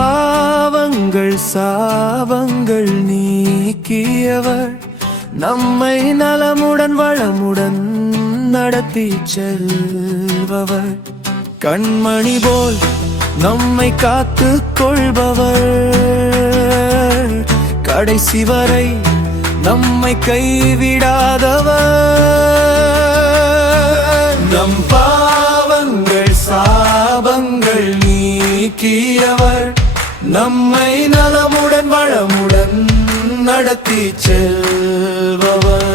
பாவங்கள் சாபங்கள் நீக்கியவர், நம்மை நலமுடன் வளமுடன் நடத்தி செல்பவர், கண்மணி போல் நம்மை காத்துக் கொள்பவர், கடைசி வரை நம்மை கைவிடாதவர். நம் பாவங்கள் சாபங்கள் நீக்கியவர், நம்மை நலமுடன் வளமுடன் நடத்தி செல்பவர்.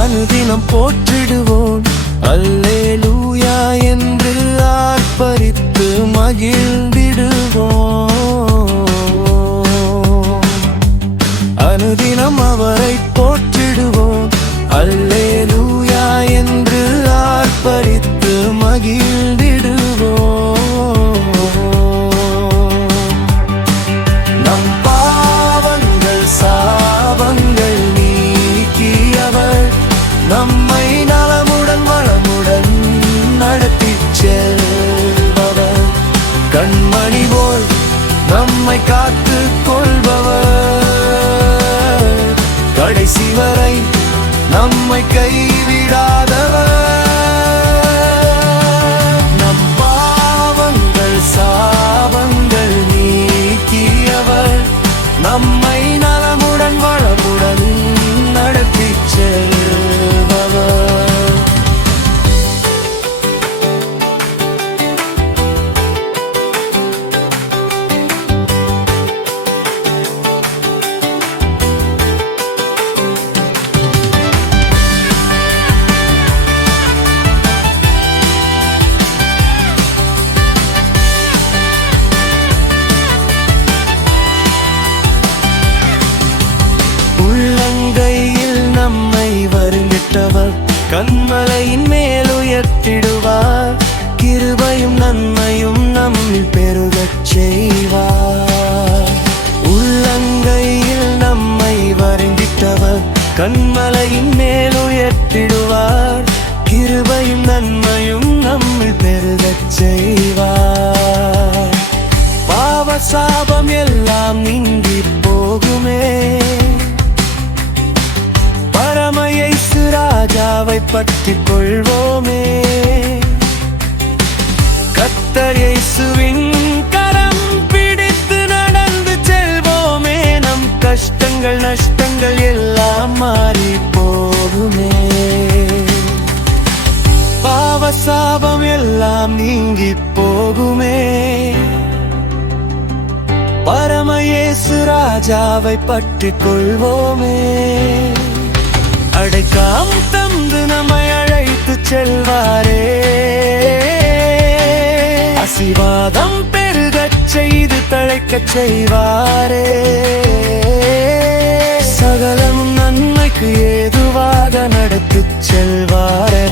அனுதினம் போற்றிடுவோம் அல்லேலூயா என்று ஆர்ப்பரித்து மகிழ்ந்திடுவோம். அனுதினம் அவரை போற்றிடுவோம் அல்லேலூயா என்று ஆர்ப்பரித்து மகிழ்ந்திடுவோம். நம் பாவங்கள் சாபங்கள் நீக்கியவர், நம்மை நலமுடன் வளமுடன் நடத்தி செல்பவர், கண்மணி போல் நம்மை காத்துக் கொள்பவர், கடைசி வரை நம்மை கைவிடாதவர். நம் பாவங்கள் சாபங்கள் நீக்கியவர், நம்மை நலமுடன் வளமுடன் நடத்தி செல்பவர். உள்ளங்கையில் நம்மை வருந்திட்டவர், கன்மலையின் மேல் உயர்த்திடுவார், கிருபையும் நன்மையும் நம்மில் பெருகச் செய்வார். உள்ளங்கையில் நம்மை வருந்திட்டவர், கன்மலையின் மேல் உயர்த்திடுவார், கிருபையும் நன்மையும் நம்மில் பெருகச் செய்வார். பாவ சாபம் எல்லாம் நீங்கி போகுமே, பரம இயேசு ராஜாவை பற்றிக் கொள்வோமே. கர்த்தர் இயேசுவின் கரம் பிடித்து நடந்து செல்வோமே, நம் கஷ்டங்கள் நஷ்டங்கள் எல்லாம் மாறி போகுமே. பாவ சாபம் எல்லாம் நீங்கி போகுமே, பரம இயேசு ராஜாவை பற்றிக் கொள்வோமே. அடைக்காம் தந்து நம்மை அழைத்து செல்வாரே, ஆசீர்வாதம் பெருகச் செய்து தழைக்கச் செய்வாரே. சகலமும் நன்மைக்கு ஏதுவாக நடத்திச் செல்வாரே,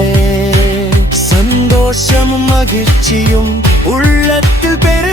சந்தோஷமும் மகிழ்ச்சியும் உள்ளத்தில் பெரு